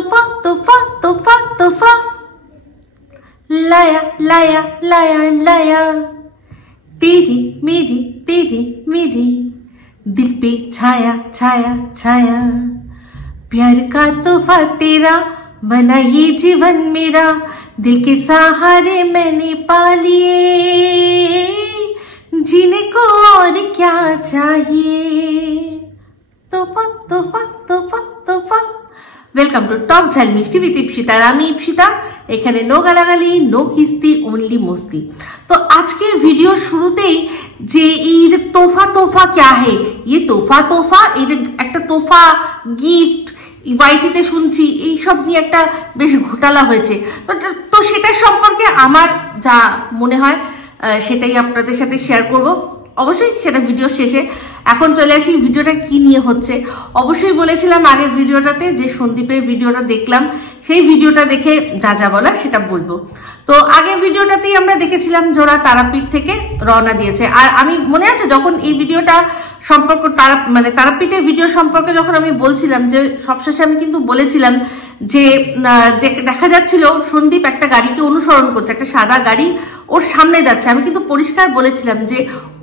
तोहफा तोहफा तोहफा तोहफा लाया लाया लाया लाया तेरी मेरी दिल पे छाया छाया छाया प्यार का तोहफा तेरा बना ये जीवन मेरा दिल के सहारे मैंने पा लिए जीने को और क्या चाहिए तोहफा तोहफा तोहफा तोहफा वेलकम टू टक झाल मिष्टी विद इप्सिता আমি ইপসিতা এখানে নো গালাগালি নো কিস্তি ओनली मस्ती तो आज के वीडियो শুরুতেই যে এই যে তোহফা তোহফা क्या है ये তোহফা এই যে একটা তোহফা গিফট ওয়াইটিতে শুনছি এই সব নিয়ে একটা বেশ ঘোটালা হয়েছে তো সেটা সম্পর্কে আমার যা মনে হয় সেটাই আপনাদের সাথে শেয়ার করব অবশ্যই সেটা ভিডিও শেষে এখন চলে আসি ভিডিওটা কি নিয়ে হচ্ছে অবশ্যই বলেছিলাম আগের ভিডিওটাতে যে সন্দীপের ভিডিওটা দেখলাম সেই ভিডিওটা দেখে যা যা বলা সেটা বলবো তো আগের ভিডিওটাতেই আমরা দেখেছিলাম জোড়া তারাপীঠ থেকে রওনা দিয়েছে আর আমি মনে আছে যখন এই ভিডিওটা সম্পর্ক তারাপীঠের ভিডিও সম্পর্কে যখন আমি বলছিলাম যে সবশেষে আমি কিন্তু বলেছিলাম যে দেখা যাচ্ছিল সন্দীপ একটা গাড়িকে অনুসরণ করছে একটা সাদা গাড়ি ওর সামনে যাচ্ছে আমি কিন্তু পরিষ্কার বলেছিলাম যে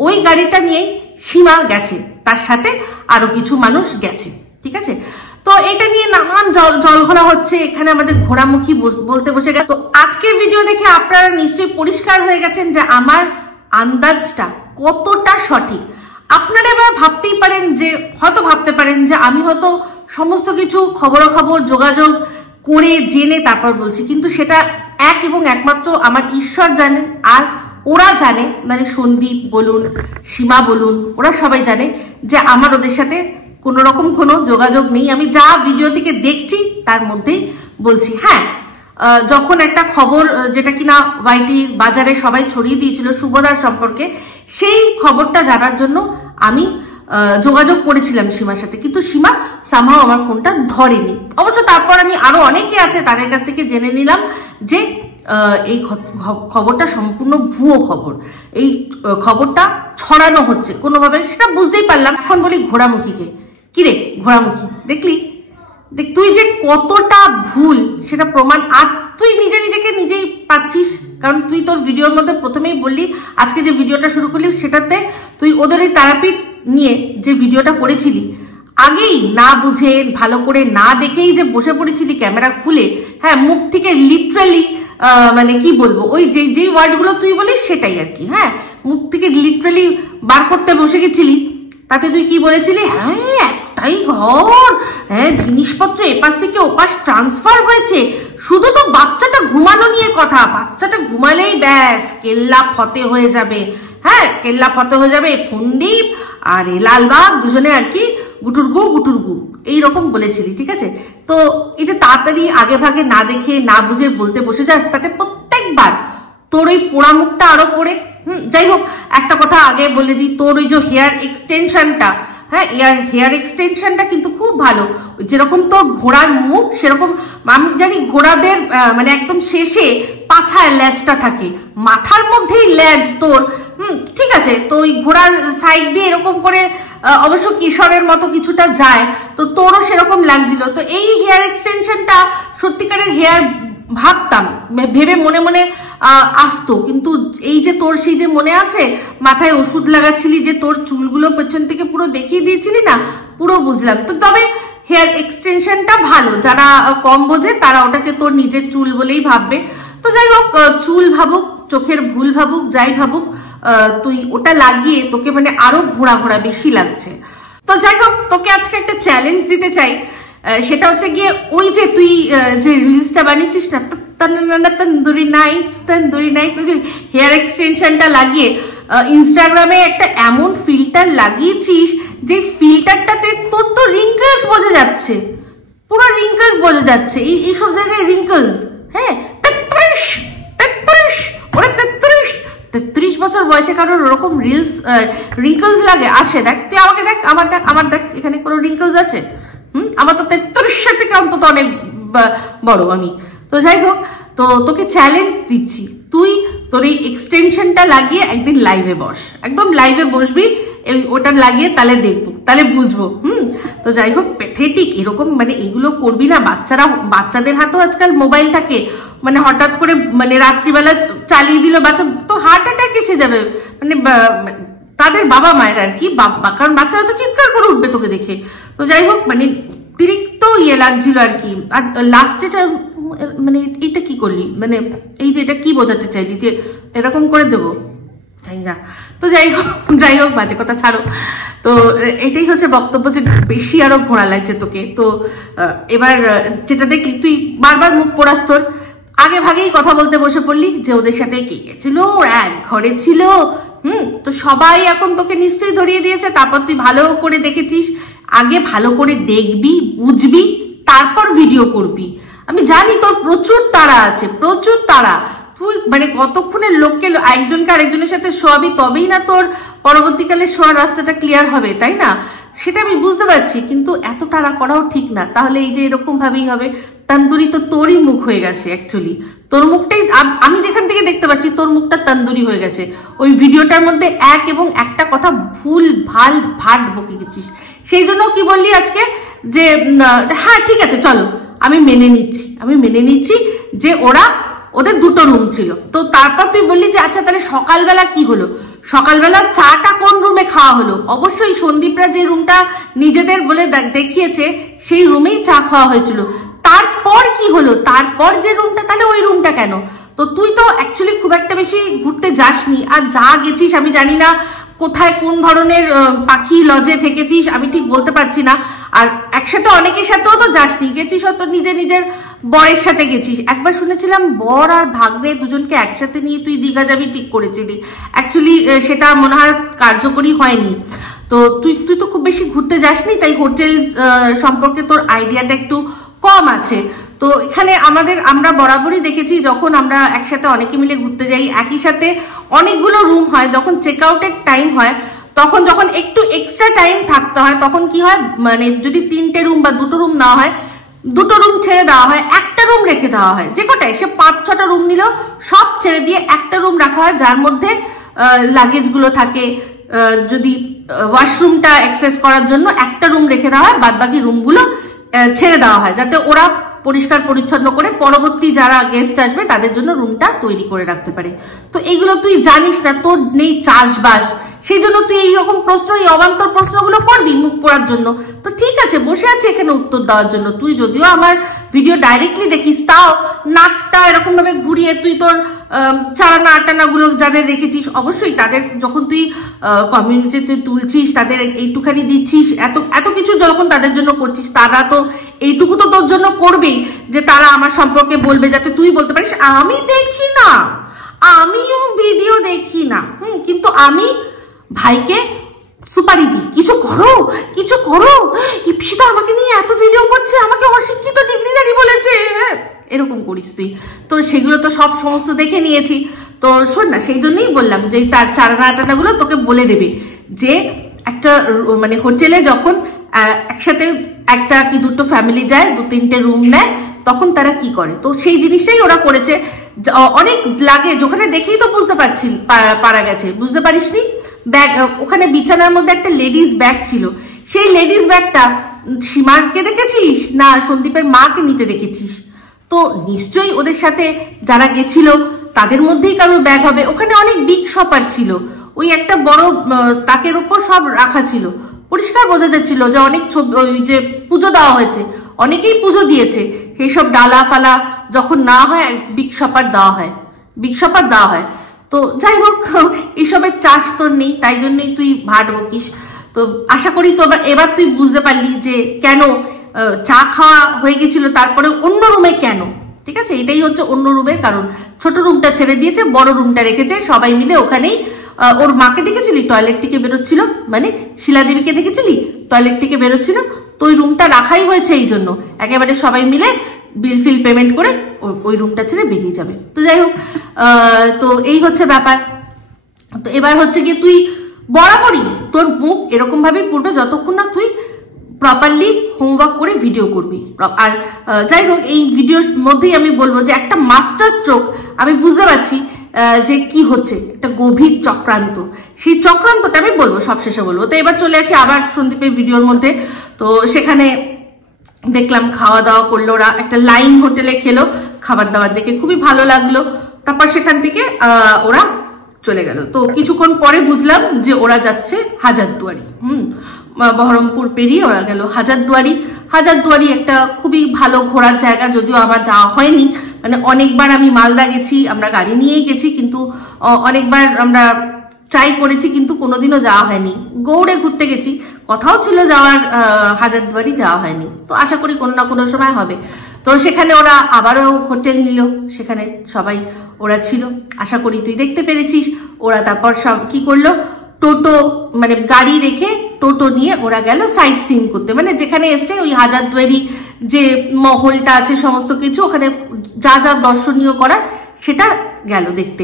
ওই গাড়িটা নিয়েই সীমা গেছে তার সাথে আরো কিছু মানুষ গেছে ঠিক আছে তো এটা নিয়ে নানান জলঘোলা হচ্ছে এখানে আমাদের ঘোড়ামুখী বলতে বসে গেছে তো আজকের ভিডিও দেখে আপনারা নিশ্চয়ই পরিষ্কার হয়ে গেছেন যে আমার আন্দাজটা কতটা সঠিক আপনারা এবার ভাবতেই পারেন যে হয়তো ভাবতে পারেন যে আমি হয়তো সমস্ত কিছু খবরাখবর যোগাযোগ করে জেনে তারপর বলছি কিন্তু সেটা এক এবং একমাত্র আমার ঈশ্বর জানেন আর ওরা জানে মানে সন্দীপ বলুন সীমা বলুন ওরা সবাই জানে যে আমার ওদের সাথে কোনো রকম কোনো যোগাযোগ নেই আমি যা ভিডিও থেকে দেখছি তার মধ্যেই বলছি হ্যাঁ যখন একটা খবর যেটা কিনা ওয়াইটি বাজারে সবাই ছড়িয়ে দিয়েছিল শুভদার সম্পর্কে সেই খবরটা জানার জন্য আমি যোগাযোগ করেছিলাম সীমার সাথে কিন্তু সীমা সামহাও আমার ফোনটা ধরেনি অবশ্য তারপর আমি আরো অনেকে আছে তাদের কাছ থেকে জেনে নিলাম যে এই খবরটা সম্পূর্ণ ভুয়ো খবর এই খবরটা ছড়ানো হচ্ছে কোনোভাবে সেটা বুঝতেই পারলাম এখন বলি ঘোড়ামুখীকে কিরে ঘোড়ামুখী দেখলি দেখ তুই যে কতটা ভুল সেটা প্রমাণ আর তুই নিজেকে নিজেই পাচ্ছিস কারণ তুই তোর ভিডিওর মধ্যে প্রথমেই বললি আজকে যে ভিডিওটা শুরু করলি সেটাতে তুই ওদের এই তারাপীঠ নিয়ে যে ভিডিওটা করেছিলি আগেই না বুঝে ভালো করে না দেখেই যে বসে পড়েছিলি ক্যামেরা খুলে হ্যাঁ মুখ থেকে লিটারালি মানে কি বলবো ওই যে ওয়ার্ডগুলো তুই বলিস সেটাই আর কি হ্যাঁ মুখ থেকে লিটারালি বার করতে বসে গেছিলি তাতে তুই কি বলেছিলি হ্যাঁ একটাই ঘর হ্যাঁ জিনিসপত্র এপাশ থেকে ওপাশ ট্রান্সফার হয়েছে শুধু তো বাচ্চাটা ঘুমানো নিয়ে কথা বাচ্চাটা ঘুমালেই ব্যাস কেল্লা ফতে হয়ে যাবে হ্যাঁ কেল্লা ফতে হয়ে যাবে সন্দীপ আর লালবাগ দুজনে আর কি গুটুরগু এইরকম বলেছিলি ঠিক আছে তো এটা তাড়াতাড়ি আগে ভাগে না দেখে না বুঝে বলতে বসে যাস তাতে প্রত্যেকবার তোর ওই পোড়া মুখটা আরো পড়ে যাই হোক একটা কথা আগে বলে দিই তোর ওই যে হেয়ার এক্সটেনশনটা হ্যাঁ হেয়ার এক্সটেনশনটা কিন্তু খুব ভালো যেরকম তোর ঘোড়ার মুখ সেরকম আমি জানি ঘোড়াদের মানে একদম শেষে পাছায় ল্যাজটা থাকে মাথার মধ্যেই ল্যাজ তোর ঠিক আছে তো ওই ঘোড়ার সাইড দিয়ে এরকম করে অবশ্য কিশোরের মতো কিছুটা যায় তো তোরও সেরকম লাগছিল তো এই হেয়ার এক্সটেনশনটা সত্যিকারের হেয়ার ভাবতাম ভেবে মনে মনে আসতো কিন্তু এই যে তোর সেই যে মনে আছে মাথায় ওষুধ লাগাচ্ছিলি যে তোর চুলগুলো পেছন থেকে পুরো দেখিয়ে দিয়েছিলি না পুরো বুঝলাম তো তবে হেয়ার এক্সটেনশনটা ভালো যারা কম বোঝে তারা ওটাকে তোর নিজের চুল বলেই ভাববে তো যাই হোক চুল ভাবুক চোখের ভুল ভাবুক যাই ভাবুক তুই ওটা লাগিয়ে তোকে মানে আরো ঘোড়া বেশি লাগছে তো যাই হোক তোকে আজকে একটা চ্যালেঞ্জ দিতে চাই সেটা হচ্ছে গিয়ে ওই যে তুই যে রিলসটা বানিয়েছিস না তন্দুরি নাইটস ওই যে হেয়ার এক্সটেনশনটা লাগিয়ে ইনস্টাগ্রামে একটা এমন ফিল্টার লাগিয়েছিস যে ফিল্টারটাতে তোর তো রিঙ্কলস বোঝা যাচ্ছে পুরো রিঙ্কলস বোঝা যাচ্ছে এই সব জায়গায় রিঙ্কলস হ্যাঁ 33 বছর বয়সে কারোর ওরকম রিঙ্কলস লাগে আসে দেখ তুই আমাকে দেখ আমার দেখ এখানে কোনো রিঙ্কলস আছে আমার তো 33 থেকে অন্তত অনেক বড় আমি তো যাই হোক তো তোকে চ্যালেঞ্জ দিচ্ছি তুই তোর এই এক্সটেনশনটা লাগিয়ে একদিন লাইভে বস একদম লাইভে বসবি ওটা লাগিয়ে তাহলে দেখবো তাহলে বুঝবো। তো যাই হোক, প্যাথেটিক। এরকম মানে এগুলো করবি না। বাচ্চাদের হাতেও আজকাল মোবাইল থাকে, মানে হঠাৎ করে মানে রাত্রিবেলা চালিয়ে দিল বাচ্চা, তো হার্ট অ্যাটাক এসে যাবে মানে তাদের বাবা মায়ের আর কি, কারণ বাচ্চা হয়তো চিৎকার করে উঠবে তোকে দেখে। তো যাই হোক, মানে অতিরিক্ত লাগছিল আর কি। আর লাস্টেটা মানে এইটা কি করলি, মানে এই যে এটা কি বোঝাতে চাইলি যে এরকম করে দেবো, জানি না। তো যাই হোক বাজে কথা ছাড়ো। তো এটাই হচ্ছে বক্তব্য, যে বেশি আরো ঘোরা লাগছে তোকে। তো এবার যেটা দেখলি, তুই বারবার মুখ পোড়াস, তোর আগে ভাগেই কথা বলতে বসে পড়লি যে ওদের সাথে কি গেছিল, এক ঘরে ছিল। তো সবাই এখন তোকে নিশ্চয়ই ধরিয়ে দিয়েছে। তারপর তুই ভালো করে দেখেছিস। আগে ভালো করে দেখবি, বুঝবি, তারপর ভিডিও করবি। আমি জানি তোর প্রচুর তাড়া আছে, প্রচুর তাড়া। তুই মানে কতক্ষণের লোককে একজনকে আরেকজনের সাথে শোয়াবি, তবেই না তোর পরবর্তীকালে শোয়ার রাস্তাটা ক্লিয়ার হবে, তাই না? সেটা আমি বুঝতে পারছি, কিন্তু এত তাড়া করাও ঠিক না। তাহলে এই যে এরকম ভাবেই হবে। তন্দুরি তো তোরই মুখ হয়ে গেছে অ্যাকচুয়ালি। তোর মুখটাই আমি যেখান থেকে দেখতে পাচ্ছি, তোর মুখটা তন্দুরি হয়ে গেছে। ওই ভিডিওটার মধ্যে একটা কথা ভুল ভাল ভাট বকে গেছিস। সেই জন্য কি বললি আজকে যে হ্যাঁ ঠিক আছে চলো, আমি মেনে নিচ্ছি যে ওদের দুটো রুম ছিল। তো তারপর তুই বললি যে আচ্ছা তাহলে সকালবেলা কি হলো, সকালবেলা চাটা কোন রুমে খাওয়া হলো? অবশ্যই সন্দীপরা যে রুমটা নিজেদের বলে দেখিয়েছে সেই রুমেই চা খাওয়া হয়েছিল। তারপর কি হলো, তারপর যে রুমটা, তাহলে ওই রুমটা কেন? তো তুই তো অ্যাকচুয়ালি খুব একটা বেশি ঘুরতে যাসনি। আর যা গেছিস আমি জানি না কোথায় কোন ধরনের পাখি লজে থেকেছিস, আমি ঠিক বলতে পারছি না। আর একসাথে অনেকের সাথেও তো যাসনি, গেছিস হয়তো নিজের বরের সাথে গেছিস। একবার শুনেছিলাম বর আর ভাগ্নে দুজনকে একসাথে নিয়ে তুই দীঘা যাবি ঠিক করেছিলি। অ্যাকচুয়ালি সেটা মনে হয় কার্যকরী হয়নি। তো তুই তো খুব বেশি ঘুরতে যাসনি, তাই হোটেল সম্পর্কে তোর আইডিয়াটা একটু কম আছে। তো এখানে আমরা বরাবরই দেখেছি, যখন আমরা একসাথে অনেকে মিলে ঘুরতে যাই, একই সাথে অনেকগুলো রুম হয়, যখন চেক আউটের টাইম হয়, তখন যখন একটু এক্সট্রা টাইম থাকতে হয়, তখন কি হয়, মানে যদি 3টে রুম বা 2টো রুম নেওয়া হয়, 2টো রুম ছেড়ে দেওয়া হয়, একটা রুম রেখে দেওয়া হয়। যে কটায় সে 5-6টা রুম নিল, সব ছেড়ে দিয়ে একটা রুম রাখা হয়, যার মধ্যে লাগেজগুলো থাকে। যদি ওয়াশরুমটা অ্যাক্সেস করার জন্য একটা রুম রেখে দেওয়া হয়, বাদ বাকি রুমগুলো ছেড়ে দেওয়া হয়, যাতে ওরা পরিষ্কার পরিচ্ছন্ন করে পরবর্তী যারা গেস্ট আসবে তাদের জন্য রুমটা তৈরি করে রাখতে পারে। তো এইগুলো তুই জানিস না, তোর নেই চাষবাস, সেই জন্য তুই এইরকম প্রশ্ন, এই অবান্তর প্রশ্নগুলো করবি মুখ পড়ার জন্য। তো ঠিক আছে, বসে আছে এখানে উত্তর দেওয়ার জন্য। তুই যদিও আমার ভিডিও ডাইরেক্টলি দেখিস, তাও নাকটা এরকম ভাবে ঘুরিয়ে তুই তোর চারানা আটানাগুলো যাদের রেখেছিস, অবশ্যই তাদের যখন তুই কমিউনিটিতে তুলছিস, তাদের এইটুখানি দিচ্ছিস, এত কিছু যখন তাদের জন্য করছিস, তারা তো এইটুকু তো তোর জন্য করবেই, যে তারা আমার সম্পর্কে বলবে, যাতে তুই বলতে পারিস আমি দেখি না, আমিও ভিডিও দেখি না, কিন্তু আমি ভাইকে সুপারি দিই, কিছু করো, ইপসিতা আমাকে নিয়ে এত ভিডিও করছে, আমাকে অশিক্ষিত ডিগ্রিধারী বলেছে, এরকম করিস তুই। তো সেগুলো তো সমস্ত দেখে নিয়েছি। তো শোন না, সেই জন্যই বললাম যে তার চারানা আটানাগুলো তোকে বলে দেবে, যে একটা মানে হোটেলে যখন একসাথে একটা কি 2টো ফ্যামিলি যায়, 2-3টে রুম নেয়, তখন তারা কি করে। তো সেই জিনিসটাই ওরা করেছে। অনেক লাগেজ ওখানে দেখেই তো বুঝতে পারছি পারা গেছে, বুঝতে পারিসনি? ব্যাগ ওখানে বিছানার মধ্যে একটা লেডিস ব্যাগ ছিল, সেই লেডিস ব্যাগটা সীমাকে দেখেছিস না সন্দীপের মাকে নিতে দেখেছিস? তো নিশ্চয়ই ওদের সাথে যারা গেছিল তাদের মধ্যেই কারোর ব্যাগ হবে। ওখানে অনেক বিগ শপার ছিল, ওই একটা বড় তাকের উপর সব রাখা ছিল, পরিষ্কার বোঝা যাচ্ছিল যে অনেক ওই যে পুজো দেওয়া হয়েছে, অনেকেই পুজো দিয়েছে। সেই সব ডালা ফালা যখন না হয়, বিগ শপার দেওয়া হয়। তো যাই হোক, এইসবের চাষ তোর নেই, তাই জন্যই তুই ভাট বকিস। তো আশা করি তো এবার তুই বুঝতে পারলি যে কেন চা খাওয়া হয়ে গেছিল, তারপরে অন্য রুমে কেন। ঠিক আছে, এটাই হচ্ছে অন্য রুমের কারণ। ছোট রুমটা ছেড়ে দিয়েছে, বড় রুমটা রেখেছে, সবাই মিলে ওখানেই। ওর মাকে দেখেছিলি টয়লেট থেকে বেরোচ্ছিল, মানে শিলাদেবীকে দেখেছিলি টয়লেট থেকে বেরোচ্ছিল, তো ওই রুমটা রাখাই হয়েছে এই জন্য, একেবারে সবাই মিলে বিল ফিল পেমেন্ট করে ওই রুমটা ছেড়ে বেরিয়ে যাবে। তো যাই হোক, তো এই হচ্ছে ব্যাপার। তো এবার হচ্ছে গিয়ে তুই বরাবরই তোর মুখ এরকম ভাবেই পড়বে যতক্ষণ না তুই প্রপারলি হোমওয়ার্ক করে ভিডিও করবি। আর যাই হোক, এই ভিডিওর মধ্যেই আমি বলবো যে একটা মাস্টার স্ট্রোক আমি বুঝতে পারছি যে কি হচ্ছে, একটা গভীর চক্রান্ত। সেই চক্রান্তটা আমি বলবো, সবশেষে বলবো। তো এবার চলে আসি আবার সন্দীপের ভিডিওর মধ্যে। তো সেখানে দেখলাম খাওয়া দাওয়া করলো ওরা, একটা লাইন হোটেলে খেলো, খাবার দাবার দেখে খুবই ভালো লাগলো। তারপর সেখান থেকে ওরা চলে গেল। তো কিছুক্ষণ পরে বুঝলাম যে ওরা যাচ্ছে হাজারদুয়ারি। বহরমপুর পেরিয়ে ওরা গেল হাজারদুয়ারি। হাজারদুয়ারি একটা খুবই ভালো ঘোরার জায়গা, যদিও আমার যাওয়া হয়নি। মানে অনেকবার আমি মালদা গেছি, আমরা গাড়ি নিয়েই গেছি, কিন্তু অনেকবার আমরা ট্রাই করেছি, কিন্তু কোনোদিনও যাওয়া হয়নি। গৌড়ে ঘুরতে গেছি, কথাও ছিল যাওয়ার, হাজারদুয়ারি যাওয়া হয়নি। তো আশা করি কোনো না কোনো সময় হবে। তো সেখানে ওরা আবারও হোটেল নিল, সেখানে সবাই ওরা ছিল, আশা করি তুই দেখতে পেরেছিস। ওরা তারপর সব কি করলো, টোটো মানে গাড়ি রেখে টোটো নিয়ে ওরা গেল সাইট সিইং করতে। মানে যেখানে এসছে ওই হাজারদুয়ারি যে মহলটা আছে, সমস্ত কিছু ওখানে যা যা দর্শনীয় করা সেটা গেল দেখতে।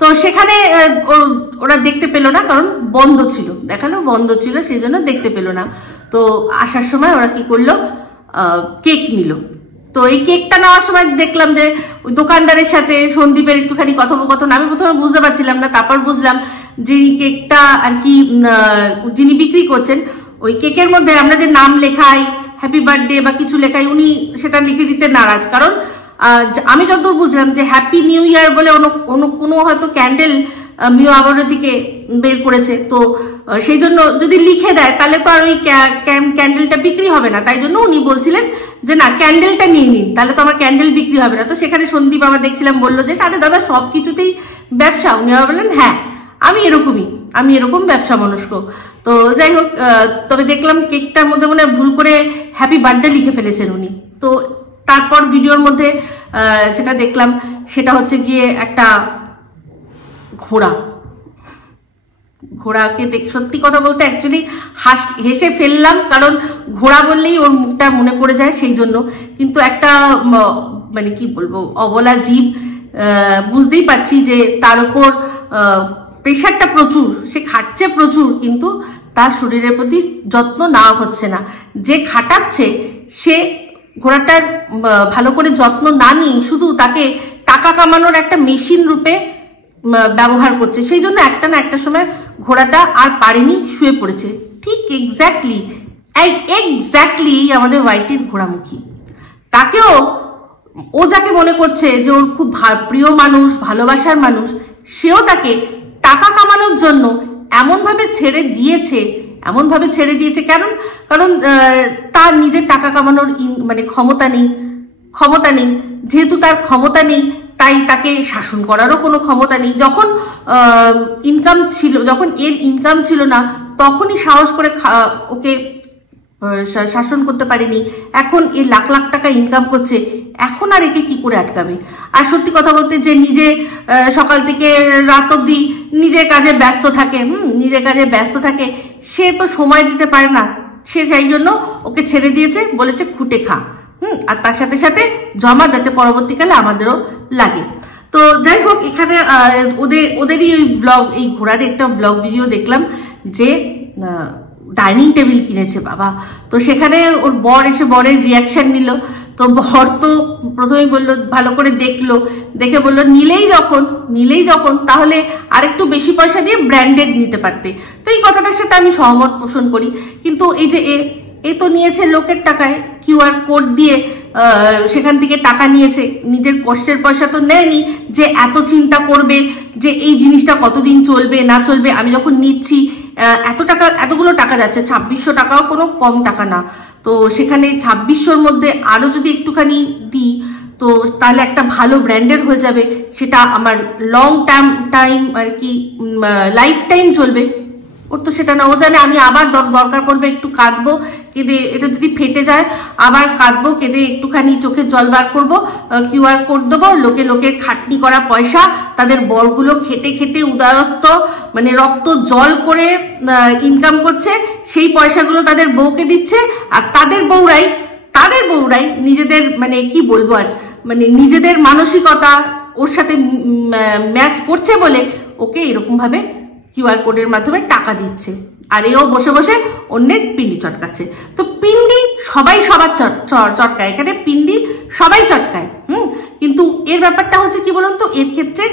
তো সেখানে ওরা দেখতে পেলো না, কারণ বন্ধ ছিল, দেখালো বন্ধ ছিল, সেই জন্য দেখতে পেলো না। তো আসার সময় ওরা কি করলো, কেক নিল। তো এই কেকটা নেওয়ার সময় দেখলাম যে ওই দোকানদারের সাথে সন্দীপের একটুখানি কথোপকথন, আমি প্রথমে বুঝতে পারছিলাম না, তারপর বুঝলাম যে কেকটা আর কি যিনি বিক্রি করছেন, ওই কেকের মধ্যে আমরা যে নাম লেখাই, হ্যাপি বার্থডে বা কিছু লেখাই, উনি সেটা লিখে দিতে নারাজ। কারণ আমি যতদূর বুঝলাম যে হ্যাপি নিউ ইয়ার বলে কোনো হয়তো ক্যান্ডেল মিও আবরতীকে বের করেছে, তো সেই জন্য যদি লিখে দেয় তাহলে তো আর ওই ক্যান্ডেলটা বিক্রি হবে না। তাই জন্য উনি বলছিলেন যে না, ক্যান্ডেলটা নিয়ে নিন, তাহলে তো আমার ক্যান্ডেল বিক্রি হবে না। তো সেখানে সন্দীপ আমার দেখছিলাম বললো যে আরে দাদা সব কিছুতেই ব্যবসা। উনি আবার বললেন হ্যাঁ আমি এরকম ব্যবসা মনস্ক। তো যাই হোক, তবে দেখলাম কেকটার মধ্যে মনে ভুল করে হ্যাপি বার্থডে লিখে ফেলেছেন উনি। তো তারপর ভিডিওর মধ্যে যেটা দেখলাম সেটা হচ্ছে গিয়ে একটা ঘোড়াকে সত্যি কথা বলতে অ্যাকচুয়ালি হেসে ফেললাম, কারণ ঘোড়া বললেই ওর মুখটা মনে পড়ে যায়, সেই জন্য। কিন্তু একটা মানে কি বলবো, অবলা জীব, বুঝতেই পারছি যে তার উপর প্রেশারটা প্রচুর, সে খাটছে প্রচুর, কিন্তু তার শরীরের প্রতি যত্ন নেওয়া হচ্ছে না। যে খাটাচ্ছে সে ঘোড়াটার ভালো করে যত্ন না নিয়ে শুধু তাকে টাকা কামানোর একটা মেশিন রূপে ব্যবহার করছে, সেই জন্য একটা না একটা সময় ঘোড়াটা আর পারেনি, শুয়ে পড়েছে। ঠিক এক্স্যাক্টলি আমাদের ওয়াইটির ঘোড়ামুখী। তাকেও ও যাকে মনে করছে যে ওর খুব প্রিয় মানুষ, ভালোবাসার মানুষ, সেও তাকে টাকা কামানোর জন্য এমনভাবে ছেড়ে দিয়েছে কারণ তার নিজের টাকা কামানোর মানে ক্ষমতা নেই। যেহেতু তার ক্ষমতা নেই, তাই তাকে শাসন করারও কোনো ক্ষমতা নেই। যখন এর ইনকাম ছিল না, তখনই সাহস করে ওকে শাসন করতে পারেনি। এখন এ লাখ লাখ টাকা ইনকাম করছে, এখন আর একে কি করে আটকাবে? আর সত্যি কথা বলতে, যে নিজে সকাল থেকে রাত অব্দি নিজের কাজে ব্যস্ত থাকে, সে তো সময় দিতে পারে না। সে সেই জন্য ওকে ছেড়ে দিয়েছে, বলেছে খুঁটে খা, আর তার সাথে সাথে জমা, যাতে পরবর্তীকালে আমাদেরও লাগে। তো যাই হোক, এখানে ওদেরই ওই এই ঘোড়ার একটা ব্লগ ভিডিও দেখলাম যে ডাইনিং টেবিল কিনেছে বাবা। তো সেখানে ওর বর এসে বরের রিয়াকশন নিল। তো বর তো প্রথমেই বললো, ভালো করে দেখে বললো নিলেই যখন তাহলে আরেকটু বেশি পয়সা দিয়ে ব্র্যান্ডেড নিতে পারতে। তো এই কথাটার সাথে আমি সহমত পোষণ করি, কিন্তু এই যে এ তো নিয়েছে লোকের টাকায়, QR কোড দিয়ে সেখান থেকে টাকা নিয়েছে, নিজের কষ্টের পয়সা তো নেয়নি যে এত চিন্তা করবে যে এই জিনিসটা কতদিন চলবে না চলবে। আমি যখন নিচ্ছি এতগুলো টাকা যাচ্ছে, 2600 টাকাও কোনো কম টাকা না। তো সেখানে 2600-র মধ্যে আরো যদি একটুখানি দিই, তো তাহলে একটা ভালো ব্র্যান্ডের হয়ে যাবে, সেটা আমার লং টাইম আর কি লাইফ টাইম চলবে। ওর তো সেটা না, ও জানে আমি আবার দরকার পড়বে একটু কাঁদবো, কেঁদে এটা যদি ফেটে যায় আবার কাঁদবো, কেঁদে একটুখানি চোখের জল বার করবো, QR কোড দেবো। লোকের খাটনি করা পয়সা, তাদের বরগুলো খেটে উদারস্ত মানে রক্ত জল করে ইনকাম করছে, সেই পয়সাগুলো তাদের বউকে দিচ্ছে, আর তাদের বউরাই নিজেদের মানে কি বলবো আর মানে নিজেদের মানসিকতা ওর সাথে ম্যাচ করছে বলে ওকে এরকম ভাবে QR কোডের মাধ্যমে টাকা দিচ্ছে, আর এও বসে বসে অন্যের পিন্ডি চটকাচ্ছে। তো পিন্ডি সবাই সবার চটকায়, এখানে পিন্ডি সবাই চটকায়, কিন্তু এর ব্যাপারটা হচ্ছে কি বলুন তো, এর ক্ষেত্রে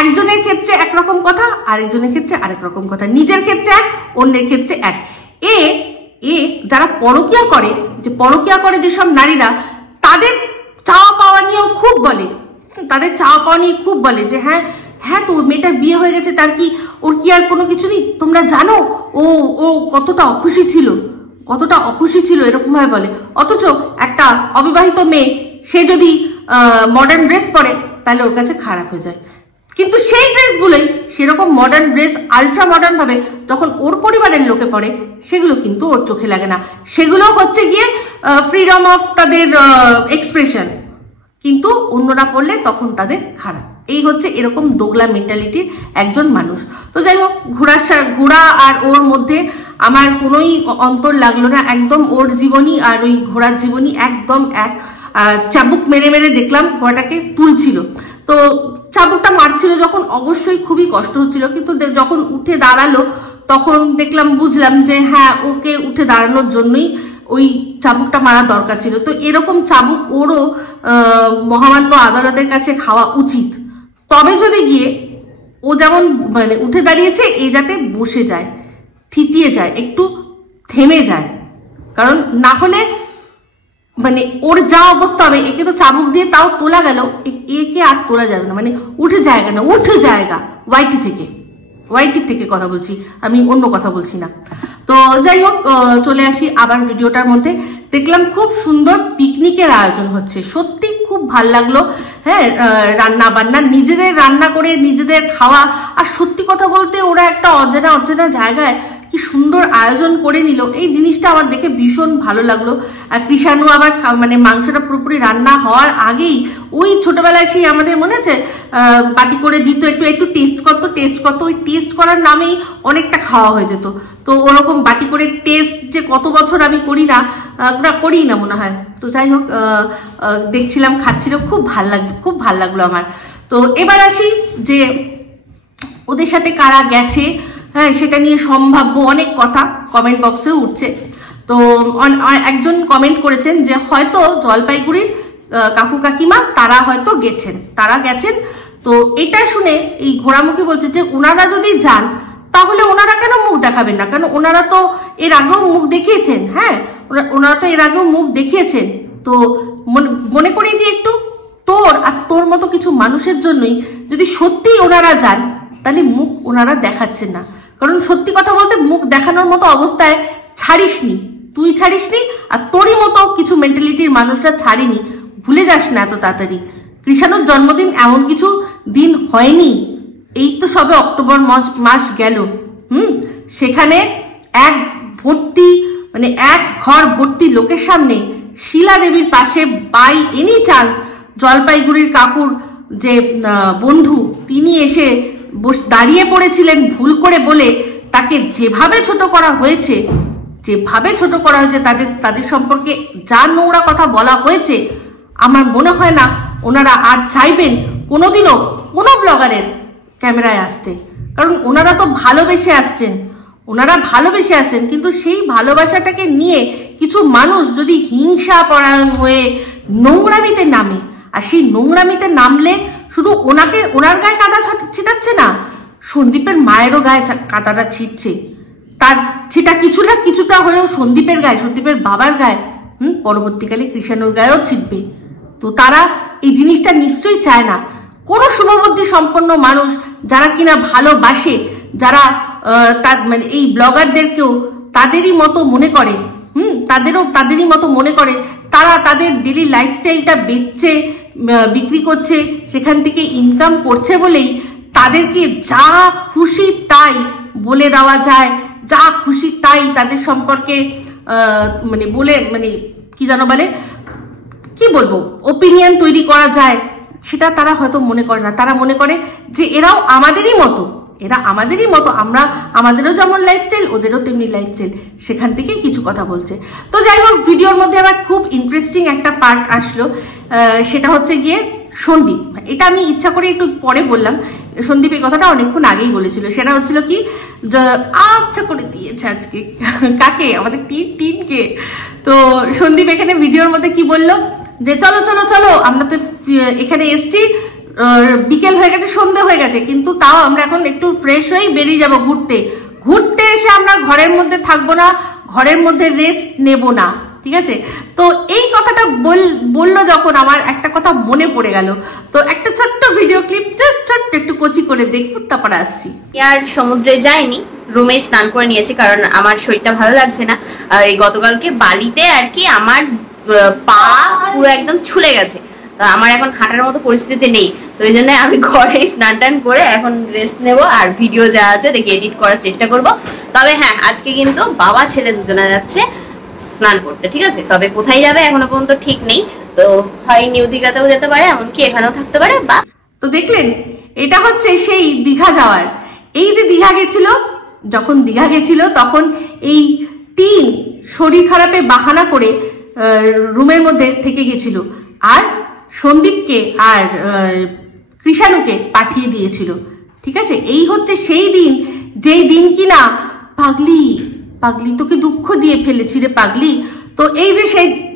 একজনের ক্ষেত্রে একরকম কথা, আরেকজনের ক্ষেত্রে আরেক রকম কথা, নিজের ক্ষেত্রে এক, অন্যের ক্ষেত্রে এক। যারা পরকীয়া করে, যে পরকীয়া করে যেসব নারীরা, তাদের চাওয়া পাওয়া নিয়েও খুব বলে, তাদের চাওয়া পাওয়া নিয়ে খুব বলে যে হ্যাঁ হ্যাঁ তো মেয়েটার বিয়ে হয়ে গেছে, তার কি, ওর কি আর কোনো কিছু নেই, তোমরা জানো ও ও কতটা অখুশি ছিল, কতটা অখুশি ছিল, এরকম ভাবে বলে। অথচ একটা অবিবাহিত মেয়ে সে যদি মডার্ন ড্রেস পরে তাহলে ওর কাছে খারাপ হয়ে যায়। কিন্তু সেই ড্রেসগুলোই, সেরকম মডার্ন ড্রেস আলট্রা মডার্ন ভাবে যখন ওর পরিবারের লোকে পরে, সেগুলো কিন্তু ওর চোখে লাগে না। সেগুলো হচ্ছে গিয়ে ফ্রিডম অফ তাদের এক্সপ্রেশন, কিন্তু অন্যরা পড়লে তখন তাদের খারাপ। এই হচ্ছে এরকম দোগলা মেন্টালিটির একজন মানুষ। তো যাই হোক, ঘোড়া আর ওর মধ্যে আমার কোনোই অন্তর লাগলো না, একদম ওর জীবনী আর ওই ঘোড়ার জীবনী একদম এক। চাবুক মেরে মেরে দেখলাম ঘোড়াটাকে তুলছিল, তো চাবুকটা মারছিল যখন অবশ্যই খুবই কষ্ট হচ্ছিল, কিন্তু যখন উঠে দাঁড়ালো তখন দেখলাম, বুঝলাম যে হ্যাঁ ওকে উঠে দাঁড়ানোর জন্যই ওই চাবুকটা মারা দরকার ছিল। তো এরকম চাবুক ওরও মহামান্য আদালতের কাছে খাওয়া উচিত, তবে যদি গিয়ে ও যেমন মানে উঠে দাঁড়িয়েছে, এ যাতে বসে যায়, থিতিয়ে যায়, একটু থেমে যায়, কারণ না হলে মানে ওর যা অবস্থা হবে, একে তো চাবুক দিয়ে তাও তোলা গেল, একে আর তোলা যাবে না, মানে উঠে জায়গা না, উঠে জায়গা। ওয়াইটির থেকে কথা বলছি আমি, অন্য কথা বলছি না। তো যাই হোক, চলে আসি আবার ভিডিওটার মধ্যে। দেখলাম খুব সুন্দর পিকনিকের আয়োজন হচ্ছে, সত্যি খুব ভাল লাগলো। হ্যাঁ, রান্না বান্না, নিজেদের রান্না করে নিজেদের খাওয়া, আর সত্যি কথা বলতে ওরা একটা অচেনা জায়গায় কি সুন্দর আয়োজন করে নিল, এই জিনিসটা আমার দেখে ভীষণ ভালো লাগলো। আর কৃষাণু আবার মানে মাংসটা পুরোপুরি রান্না হওয়ার আগেই, ওই ছোটবেলায় সেই আমাদের মনে আছে বাটি করে দিত, একটু টেস্ট করতো, ওই টেস্ট করার নামেই অনেকটা খাওয়া হয়ে যেত। তো ওরকম বাটি করে টেস্ট যে কত বছর আমি করি না মনে হয়। তো যাই হোক, দেখছিলাম, খাচ্ছিল, খুব ভাল লাগলো আমার। তো এবার আসি যে ওদের সাথে কারা গেছে, হ্যাঁ সেটা নিয়ে সম্ভাব্য অনেক কথা কমেন্ট বক্সে উঠছে। তো একজন কমেন্ট করেছেন যে হয়তো জলপাইগুড়ির কাকু কাকিমা তারা হয়তো গেছেন। তো এটা শুনে এই ঘোড়ামুখী বলছে যে ওনারা যদি যান তাহলে ওনারা কেন মুখ দেখাবেন না, কারণ ওনারা তো এর আগেও মুখ দেখিয়েছেন। হ্যাঁ, ওনারা তো এর আগেও মুখ দেখিয়েছেন। তো মনে করিয়ে দিই একটু, তোর মতো কিছু মানুষের জন্যই যদি সত্যি ওনারা যান, তাহলে মুখ ওনারা দেখাচ্ছেন না। কারণ সত্যি কথা বলতে মুখ দেখানোর মতো অবস্থায় তুই ছাড়িসনি, আর তোরই মতো কিছু মেন্টালিটির মানুষরা ছাড়িনি। ভুলে যাস না এত তাড়াতাড়ি, কৃষাণুর জন্মদিন এমন কিছু দিন হয়নি, এই তো সবে অক্টোবর মাস গেল। সেখানে এক ঘর ভর্তি লোকের সামনে শিলা দেবীর পাশে বাই এনি চান্স জলপাইগুড়ির কাকুর যে বন্ধু, তিনি এসে দাঁড়িয়ে পড়েছিলেন ভুল করে বলে, তাকে যেভাবে ছোট করা হয়েছে, তাদের সম্পর্কে যা নোংরা কথা বলা হয়েছে, আমার মনে হয় না ওনারা আর চাইবেন কোনোদিনও কোনো ব্লগারের ক্যামেরায় আসতে। কারণ ওনারা তো ভালোবেসে আসছেন, কিন্তু সেই ভালোবাসাটাকে নিয়ে কিছু মানুষ যদি হিংসা পরায়ণ হয়ে নোংরামিতে নামে, আর সেই নোংরামিতে নামলে শুধু ওনার গায়ে কাদা ছিটাচ্ছে না, সন্দীপের মায়েরও গায়ে কাদাটা ছিটছে। তার ছিটা কিছুটা হলেও সন্দীপের গায়ে, সন্দীপের বাবার গায়ে, পরবর্তীকালে কৃষাণুর গায়েও ছিটবে। তো তারা এই জিনিসটা নিশ্চয়ই চায় না। কোনো শুভবুদ্ধি সম্পন্ন মানুষ যারা কিনা ভালোবাসে, যারা মানে এই ব্লগারদেরকেও তাদেরই মতো মনে করে, তাদেরই মতো মনে করে, তারা তাদের ডেলি লাইফস্টাইলটা বিক্রি করছে, সেখান থেকে ইনকাম করছে বলেই তাদেরকে যা খুশি তাই বলে দেওয়া যায়, যা খুশি তাই তাদের সম্পর্কে কি বলবো ওপিনিয়ন তৈরি করা যায়, সেটা তারা হয়তো মনে করে না। তারা মনে করে যে এরা আমাদেরই মতো, আমাদেরও যেমন লাইফস্টাইল, ওদেরও তেমনি লাইফস্টাইল, সেখান থেকে কিছু কথা বলছে। তো যাই হোক, ভিডিওর মধ্যে আবার খুব ইন্টারেস্টিং একটা পার্ট আসলো, সেটা হচ্ছে গিয়ে সন্দীপ। এটা আমি ইচ্ছা করে একটু পরে বললাম, সন্দীপ এই কথাটা অনেকক্ষণ আগেই বলেছিল। সেটা হচ্ছিল কি, আচ্ছা করে দিয়েছে আজকে কাকে, আমাদের টিনকে। তো সন্দীপ এখানে ভিডিওর মধ্যে কি বললো যে চলো আমরা তো এখানে এসছি বিকেল হয়ে গেছে, সন্ধে হয়ে গেছে, কিন্তু তাও আমরা এখন একটু ফ্রেশ হয়েই বেরিয়ে যাব ঘুরতে। ঘুরতে এসে আমরা ঘরের মধ্যে থাকবো না, ঘরের মধ্যে রেস্ট নেব না, ঠিক আছে? তো এই কথাটা বললো যখন আমার একটা কথা মনে পড়ে গেল। তো একটা ছোট্ট ভিডিও ক্লিপ, জাস্ট ছোট্ট একটু কচি করে দেখবো, তারপরে আসছি। আর সমুদ্রে যাইনি, রুমে স্নান করে নিয়েছি, কারণ আমার শরীরটা ভালো লাগছে না। এই গতকালকে বালিতে আর কি আমার পা পুরো একদম ছুলে গেছে, তো আমার এখন হাঁটার মতো পরিস্থিতি নেই। তো এই জন্য আমি ঘরে স্নান টান করে এখন রেস্ট নেব, আর ভিডিও যা আছে দেখে এডিট করার চেষ্টা করব। তবে হ্যাঁ, আজকে কিন্তু বাবা ছেলে দুজনে যাচ্ছে স্নান করতে, ঠিক আছে? তবে কোথায় যাবে এখনো পর্যন্ত ঠিক নেই, তো হয় নিউ দীঘাতেও যেতে পারে, এমনকি এখানেও থাকতে পারে। বা তো দেখলেন, এটা হচ্ছে সেই দীঘা যাওয়ার। এই যে দীঘা গেছিল, যখন দীঘা গেছিল তখন এই টিন শরীর খারাপে বাহানা করে রুমের মধ্যে থেকে গেছিল, আর সন্দীপকে আর কৃষাণুকে পাঠিয়ে দিয়েছিল, ঠিক আছে? এই হচ্ছে সেই দিন, যেই দিন কিনা পাগলি পাগলি তোকে দুঃখ দিয়ে ফেলেছি রে পাগলি। তো এই যে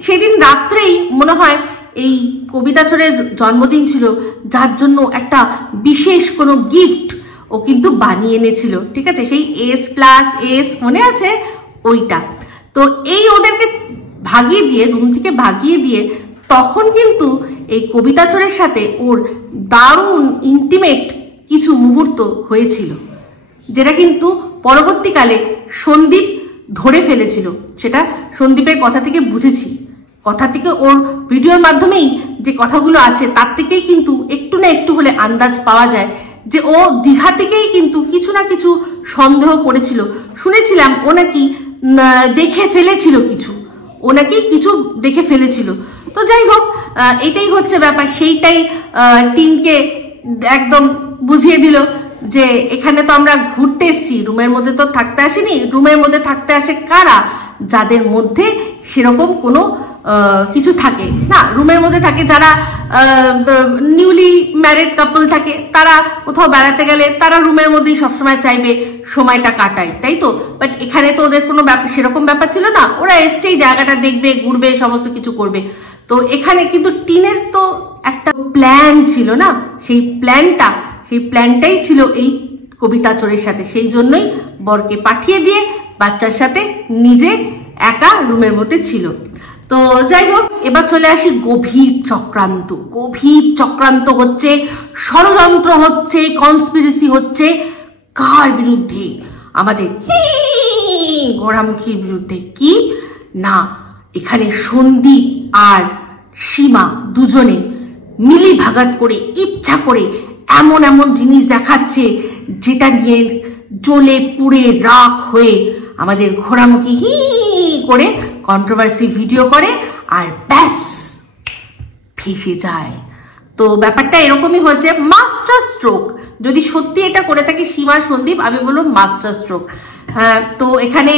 সেদিন রাত্রেই মনে হয় এই কবিতাচরের জন্মদিন ছিল, যার জন্য একটা বিশেষ কোনো গিফট ও কিন্তু বানিয়ে এনেছিল, ঠিক আছে? সেই S+S মনে আছে ওইটা। তো এই ওদেরকে ভাগিয়ে দিয়ে, রুম থেকে ভাগিয়ে দিয়ে, তখন কিন্তু এই কবিতাচরের সাথে ওর দারুণ ইন্টিমেট কিছু মুহূর্ত হয়েছিল, যেটা কিন্তু পরবর্তীকালে সন্দীপ ধরে ফেলেছিল। সেটা সন্দীপের কথা থেকে বুঝেছি, কথা থেকে, ওর ভিডিওর মাধ্যমেই যে কথাগুলো আছে তার থেকেই কিন্তু একটু না একটু হলে আন্দাজ পাওয়া যায় যে ও দীঘা থেকেই কিন্তু কিছু না কিছু সন্দেহ করেছিল। শুনেছিলাম ও নাকি দেখে ফেলেছিল কিছু, ও নাকি কিছু দেখে ফেলেছিল। তো যাই হোক, এটাই হচ্ছে ব্যাপার। সেইটাই টিনকে একদম বুঝিয়ে দিল যে এখানে তো আমরা ঘুরতে এসেছি, রুমের মধ্যে তো থাকতে আসিনি। রুমের মধ্যে থাকতে আসে কারা? যাদের মধ্যে সেরকম কোনো কিছু থাকে না। রুমের মধ্যে থাকে যারা নিউলি ম্যারিড কাপল থাকে, তারা কোথাও বেড়াতে গেলে তারা রুমের মধ্যেই সবসময় চাইবে সময়টা কাটায়, তাই তো? বাট এখানে তো ওদের কোনো সেরকম ব্যাপার ছিল না, ওরা এসছেই জায়গাটা দেখবে, ঘুরবে, সমস্ত কিছু করবে। তো এখানে কিন্তু টিনের তো একটা প্ল্যান ছিল না, সেই প্ল্যানটাই ছিল এই কবিতাচরের সাথে। সেই জন্যই বরকে পাঠিয়ে দিয়ে বাচ্চার সাথে নিজে একা রুমের মধ্যে ছিল। তো যাই হোক, এবার চলে আসি গভীর চক্রান্ত হচ্ছে, ষড়যন্ত্র হচ্ছে, কনস্পিরেসি হচ্ছে। কার বিরুদ্ধে? আমাদের গোড়ামুখীর বিরুদ্ধে। কি না, এখানে সন্দীপ আর সীমা দুজনে মিলি ভাগাত করে, ইচ্ছা করে এমন এমন জিনিস দেখাচ্ছে, যেটা নিয়ে জ্বলে পুড়ে রাখ হয়ে আমাদের ঘোড়ামুখী করে কন্ট্রোভার্সি ভিডিও করে, আর ব্যাস ফেসে যায়। তো ব্যাপারটা এরকমই হয়েছে, মাস্টার স্ট্রোক। যদি সত্যি এটা করে থাকে সীমা সন্দীপ, আমি বলবো মাস্টার স্ট্রোক। হ্যাঁ, তো এখানে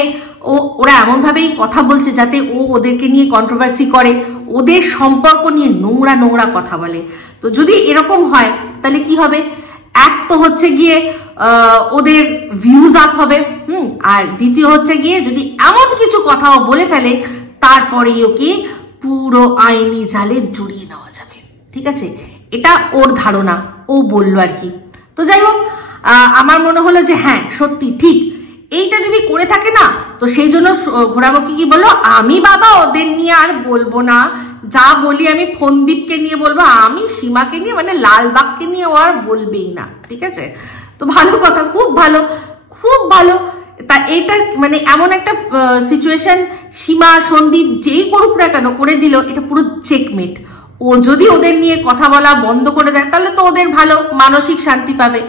ওরা এমনভাবেই কথা বলছে যাতে ও ওদেরকে নিয়ে কন্ট্রোভার্সি করে, ওদের সম্পর্ক নিয়ে নোংরা কথা বলে। তো যদি এরকম হয় তাহলে কি হবে? এক তো হচ্ছে গিয়ে ওদের ভিউজ আপ হবে, আর দ্বিতীয় হচ্ছে গিয়ে যদি এমন কিছু কথাও বলে ফেলে, তারপরেই ওকে পুরো আইনি জালে জড়িয়ে নেওয়া যাবে, ঠিক আছে? এটা ওর ধারণা, ও বললো আর কি। তো যাই হোক, আমার মনে হলো যে হ্যাঁ, সত্যি ঠিক। এইটা যদি করে থাকে না, তো সেই জন্য ঘোড়ামুখী কি বললো, আমি বাবা ওদের নিয়ে আর বলবো না, যা বলি আমি ফন্দীপকে নিয়ে বলবো, আমি সীমাকে নিয়ে, মানে লালবাগকে নিয়ে ও আর বলবেই না, ঠিক আছে? তো ভালো কথা, খুব ভালো। তা এটা মানে এমন একটা সিচুয়েশন, সীমা সন্দীপ যেই করুক না কেন করে দিল, এটা পুরো চেকমেট। ও যদি ওদের নিয়ে কথা বলা বন্ধ করে দেয়, তাহলে তো ওদের ভালো, মানসিক শান্তি পাবে।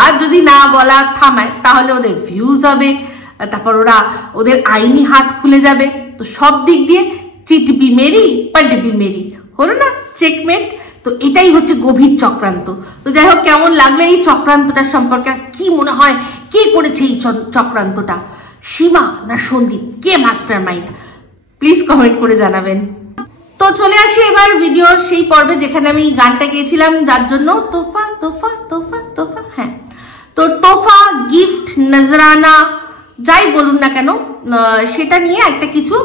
আর যদি না বলা থামায়, তাহলে ওদের ভিউজ হবে, তারপর ওদের আইনি হাত খুলে যাবে। তো সব দিক দিয়ে চিট বি মেরি পট বি মেরি, হলো না? চেকমেট। তো এটাই হচ্ছে গভীর চক্রান্ত। তো যাই হোক, কেমন লাগলো এই চক্রান্তটার সম্পর্কে? কি মনে হয় কে করেছে এই চক্রান্তটা, সীমা না সন্দীপ? কে মাস্টার মাইন্ড? প্লিজ কমেন্ট করে জানাবেন। তো চলে আসি এবার ভিডিওর সেই পর্বে যেখানে আমি গানটা গেয়েছিলাম, যার জন্য তোফা তোফা তোফা তোফা। হ্যাঁ, তো তোফা, গিফট, নজরানা, যাই বলুন না কেন, সেটা নিয়ে একটা কিছু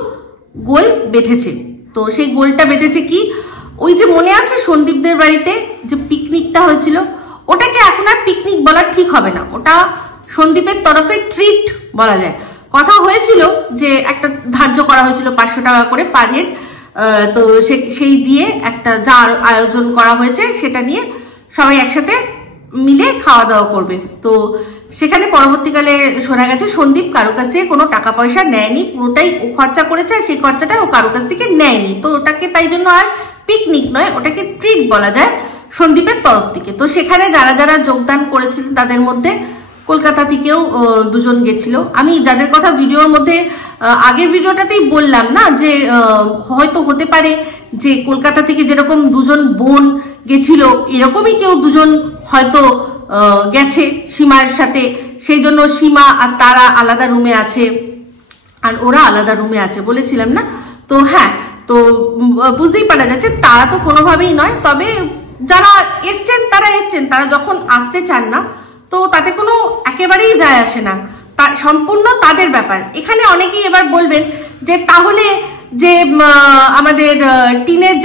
গোল বেঁধেছে। তো সেই গোলটা বেঁধেছে কি, ওই যে মনে আছে সন্দীপদের বাড়িতে যে পিকনিকটা হয়েছিল, ওটাকে এখন আর পিকনিক বলা ঠিক হবে না, ওটা সন্দীপের তরফে ট্রিট বলা যায়। কথা হয়েছিল যে একটা ধার্য করা হয়েছিল 500 টাকা করে পার হেড, তো সেই দিয়ে একটা যা আয়োজন করা হয়েছে সেটা নিয়ে সবাই একসাথে মিলে খাওয়া দাওয়া করবে। তো সেখানে পরবর্তীকালে শোনা গেছে সন্দীপ কারো কাছ থেকে কোনো টাকা পয়সা নেয়নি, পুরোটাই ও খরচা করেছে, সেই খরচাটা ও কারো কাছ থেকে নেয়নি। তো ওটাকে তাই জন্য আর পিকনিক নয়, ওটাকে ট্রিট বলা যায় সন্দীপের তরফ থেকে। তো সেখানে যারা যারা যোগদান করেছিলেন তাদের মধ্যে কলকাতা থেকেও 2 জন গেছিল। আমি যাদের কথা ভিডিওর মধ্যে আগের ভিডিওটাতেই বললাম না, যে হয়তো হতে পারে যে কলকাতা থেকে যেরকম 2 জন বোন গেছিল, এরকমই কেউ 2 জন হয়তো গেছে সীমার সাথে, সেই জন্য সীমা আর তারা আলাদা রুমে আছে আর ওরা আলাদা রুমে আছে বলেছিলাম না। তো হ্যাঁ, তো বুঝতেই পারা যাচ্ছে তারা তো কোনোভাবেই নয়, তবে যারা এসছেন তারা এসছেন, তারা যখন আসতে চান না তো তাতে কোনো একেবারেই যায় আসে না, তা সম্পূর্ণ তাদের ব্যাপার। এখানে অনেকেই এবার বলবেন যে তাহলে যে আমাদের টিনের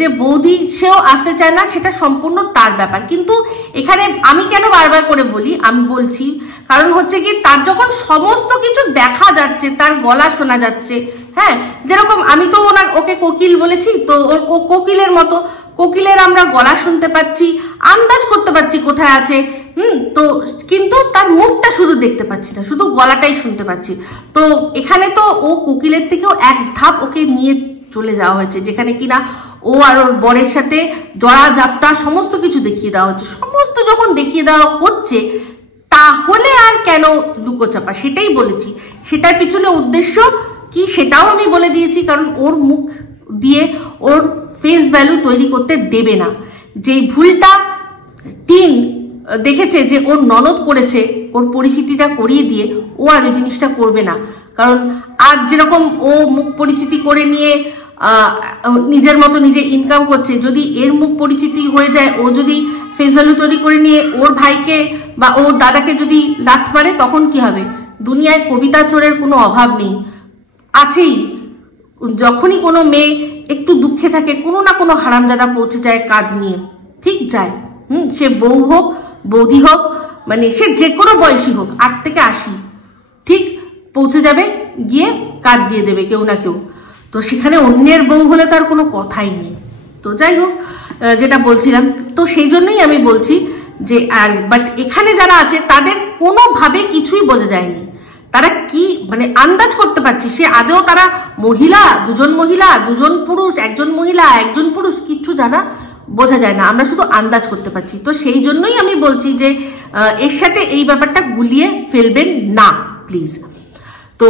যে বৌদি সেও আসতে চায় না, সেটা সম্পূর্ণ তার ব্যাপার। কিন্তু এখানে আমি কেন বারবার করে বলি, আমি বলছি কারণ হচ্ছে কি, তার যখন সমস্ত কিছু দেখা যাচ্ছে, তার গলা শোনা যাচ্ছে, হ্যাঁ, যেরকম আমি তো ওকে কোকিল বলেছি, তো ওর কোকিলের মতো, কোকিলের আমরা গলা শুনতে পাচ্ছি, আন্দাজ করতে পারছি কোথায় আছে, তো কিন্তু তার মুখটা শুধু দেখতে পাচ্ছি না, শুধু গলাটাই শুনতে পাচ্ছি। তো এখানে তো ও কোকিলের থেকেও এক ধাপ ওকে নিয়ে চলে যাওয়া হয়েছে, যেখানে কিনা ও আর ওর বরের সাথে জড়া জাপটা সমস্ত কিছু দেখিয়ে দেওয়া হচ্ছে। সমস্ত যখন দেখিয়ে দেওয়া হচ্ছে, তাহলে আর কেন লুকোচাপা, সেটাই বলেছি। সেটার পিছনে উদ্দেশ্য কি সেটাও আমি বলে দিয়েছি, কারণ ওর মুখ দিয়ে ওর ফেস ভ্যালু তৈরি করতে দেবে না। যেই ভুলটা টিন দেখেছে যে ওর ননদ করেছে, ওর পরিচিতিটা করিয়ে দিয়ে ও আর ওই জিনিসটা করবে না। কারণ আজ যেরকম ও মুখ পরিচিতি করে নিয়ে নিজের মতো নিজে ইনকাম করছে, যদি এর মুখ পরিচিতি হয়ে যায়, ও যদি ফেস ভ্যালু তৈরি করে নিয়ে ওর ভাইকে বা ওর দাদাকে যদি লাথ মারে, তখন কি হবে? দুনিয়ায় কবিতা চোরের কোনো অভাব নেই, আছেই। যখনই কোনো মেয়ে একটু দুঃখে থাকে, কোনো না কোনো হারামজাদা পৌঁছে যায় কাঁধ নিয়ে, ঠিক যায়। সে বউ হোক, বৌদি হোক, মানে সে যে কোনো বয়সী হোক, 8 থেকে 80, ঠিক পৌঁছে যাবে, গিয়ে কাঁধ দিয়ে দেবে কেউ না কেউ। তো সেখানে অন্যের বউ হলে তার কোনো কথাই নেই। তো যাই হোক, যেটা বলছিলাম, তো সেই জন্যই আমি বলছি যে বাট এখানে যারা আছে তাদের কোনোভাবে কিছুই বোঝা যায়নি, তারা কি মানে আন্দাজ করতে পারছি সে আদেও তারা মহিলা, 2 জন মহিলা, 2 জন পুরুষ, 1 জন মহিলা 1 জন পুরুষ, কিচ্ছু বোঝা যায় না, আমরা শুধু আন্দাজ করতে পারছি। তো সেই জন্যই আমি বলছি যে এর সাথে এই ব্যাপারটা গুলিয়ে ফেলবেন না প্লিজ। তো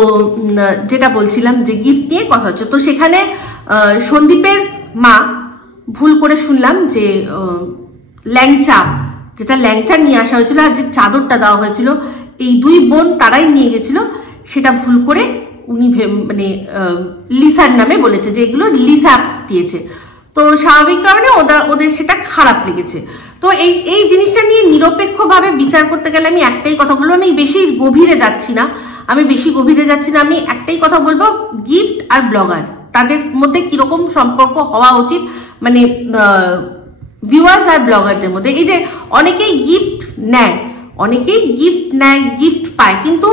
যেটা বলছিলাম যে গিফট নিয়ে কথা হচ্ছে, তো সেখানে সন্দীপের মা ভুল করে শুনলাম যে ল্যাংচা নিয়ে আসা হয়েছিল, আর যে চাদরটা দেওয়া হয়েছিল এই 2 বোন তারাই নিয়ে গেছিল, সেটা ভুল করে উনি মানে লিসার নামে বলেছে যে এগুলো লিসা দিয়েছে। তো স্বাভাবিক কারণে ওদের সেটা খারাপ লেগেছে। তো এই জিনিসটা নিয়ে নিরপেক্ষভাবে বিচার করতে গেলে আমি একটাই কথা বলবো, আমি বেশি গভীরে যাচ্ছি না, আমি একটাই কথা বলবো, গিফট আর ব্লগার তাদের মধ্যে কিরকম সম্পর্ক হওয়া উচিত, মানে ভিউয়ার্স আর ব্লগারদের মধ্যে। এই যে অনেকেই গিফট নেয়, গিফট পায়, কিন্তু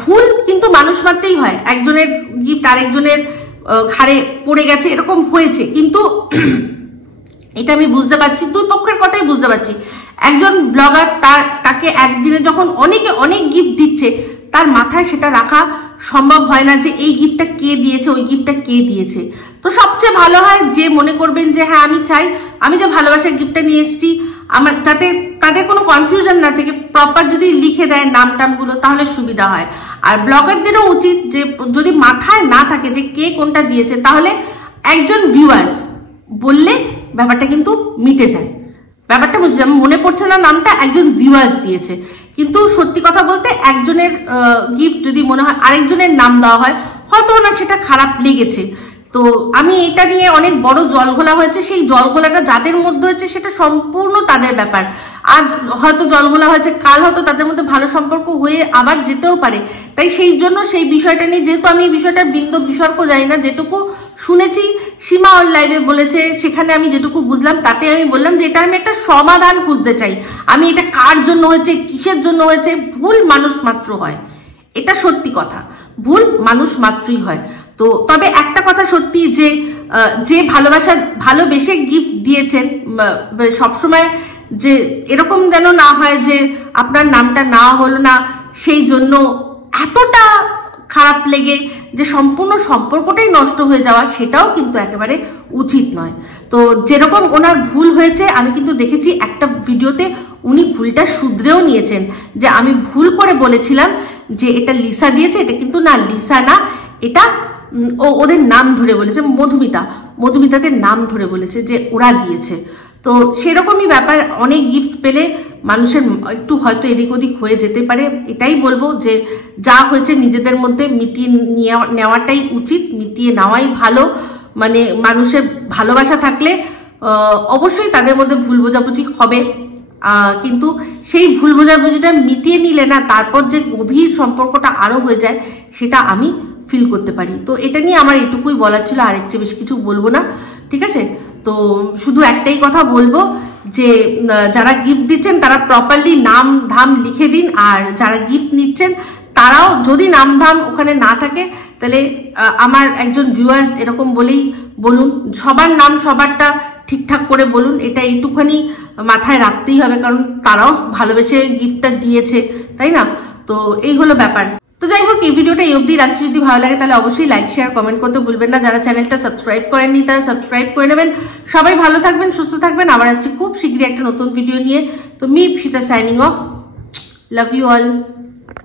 ভুল কিন্তু মানুষ মাত্রেই হয়, একজনের গিফট আরেকজনের ঘাড়ে পড়ে গেছে, এরকম হয়েছে। কিন্তু এটা আমি বুঝতে পারছি, 2 পক্ষের কথাই বুঝতে পারছি। একজন ব্লগার তাকে একদিনে যখন অনেক গিফট দিচ্ছে, তার মাথায় সেটা রাখা সম্ভব হয় না যে এই গিফটটা কে দিয়েছে, ওই গিফটটা কে দিয়েছে। তো সবচেয়ে ভালো হয় যে মনে করবেন যে হ্যাঁ আমি চাই আমি যে ভালোবাসার গিফটটা নিয়ে এসেছি, আমার যাতে তাদের কোনো কনফিউশন না থেকে প্রপার যদি লিখে দেয় নাম টামগুলো, তাহলে সুবিধা হয়। আর ব্লগারদেরও উচিত যে যদি মাথায় না থাকে যে কে কোনটা দিয়েছে, তাহলে একজন ভিউয়ার্স বললে ব্যাপারটা কিন্তু মিটে যায়। ব্যাপারটা বুঝছি, মনে পড়ছে না নামটা, একজন ভিউয়ার্স দিয়েছে, কিন্তু সত্যি কথা বলতে একজনের গিফট যদি মনে হয় আরেকজনের নাম দেওয়া হয়, হয়তো ওনার সেটা খারাপ লেগেছে। তো তো আমি এটা নিয়ে অনেক বড় জল ঘোলা হয়েছে, সেই জল ঘোলাটা যাদের মধ্যে হয়েছে সেটা সম্পূর্ণ তাদের ব্যাপার। আজ হয়তো জল ঘোলা হয়েছে, কাল হয়তো তাদের মধ্যে ভালো সম্পর্ক হয়ে আবার যেতেও পারে। তাই সেই জন্য সেই বিষয়টা নিয়ে, যেহেতু আমি বিষয়টা বিন্দু বিসর্গ জানি না, যেটুকু শুনেছি সীমা ওর লাইভে বলেছে, সেখানে আমি যেটুকু বুঝলাম তাতে আমি বললাম যে এটা আমি একটা সমাধান খুঁজতে চাই। আমি এটা কার জন্য হয়েছে, কিসের জন্য হয়েছে, ভুল মানুষ মাত্র হয়, এটা সত্যি কথা, ভুল মানুষ মাত্রই হয়। তো তবে একটা কথা সত্যি যে যে ভালোবেসে গিফট দিয়েছেন, সবসময় যে এরকম যেন না হয় যে আপনার নামটা না হলো না সেই জন্য এতটা খারাপ লেগে যে সম্পূর্ণ সম্পর্কটাই নষ্ট হয়ে যাওয়া, সেটাও কিন্তু একেবারে উচিত নয়। তো যেরকম ওনার ভুল হয়েছে, আমি কিন্তু দেখেছি একটা ভিডিওতে উনি ভুলটা শুধরেও নিয়েছেন, যে আমি ভুল করে বলেছিলাম যে এটা লিসা দিয়েছে, এটা কিন্তু না, লিসা না, এটা ওদের নাম ধরে বলেছে, মধুমিতাদের নাম ধরে বলেছে যে ওরা দিয়েছে। তো সেরকমই ব্যাপার, অনেক গিফট পেলে মানুষের একটু হয়তো এদিক ওদিক হয়ে যেতে পারে। এটাই বলবো যে যা হয়েছে নিজেদের মধ্যে মিটিয়ে নেওয়াটাই উচিত, মিটিয়ে নেওয়াই ভালো। মানে মানুষের ভালোবাসা থাকলে অবশ্যই তাদের মধ্যে ভুল বোঝাবুঝি হবে, কিন্তু সেই ভুল বোঝাবুঝিটা মিটিয়ে নিলে না তারপর যে গভীর সম্পর্কটা আরো হয়ে যায়, সেটা আমি ফিল করতে পারি। তো এটা নিয়ে আমার এটুকুই বলার ছিল, আর এর চেয়ে বেশি কিছু বলবো না, ঠিক আছে? তো শুধু একটাই কথা বলবো যে যারা গিফট দিচ্ছেন তারা প্রপারলি নাম ধাম লিখে দিন, আর যারা গিফট নিচ্ছেন তারাও যদি নাম ধাম ওখানে না থাকে তাহলে আমার একজন ভিউয়ার্স এরকম বলেই বলুন, সবার নাম সবারটা ঠিকঠাক করে বলুন, এটা এইটুখানি মাথায় রাখতেই হবে, কারণ তারাও ভালোবেসে গিফটটা দিয়েছে, তাই না? তো এই হলো ব্যাপার। তো যাই হোক, এই ভিডিওটা এই অবধি রাখছি। যদি ভালো লাগে তাহলে অবশ্যই লাইক শেয়ার কমেন্ট করতে ভুলবেন না। যারা চ্যানেলটা সাবস্ক্রাইব করেননি তারা সাবস্ক্রাইব করে নেবেন। সবাই ভালো থাকবেন, সুস্থ থাকবেন। আবার আসছি খুব শীঘ্রই একটা নতুন ভিডিও নিয়ে। তো me Ipsita signing off, love you all.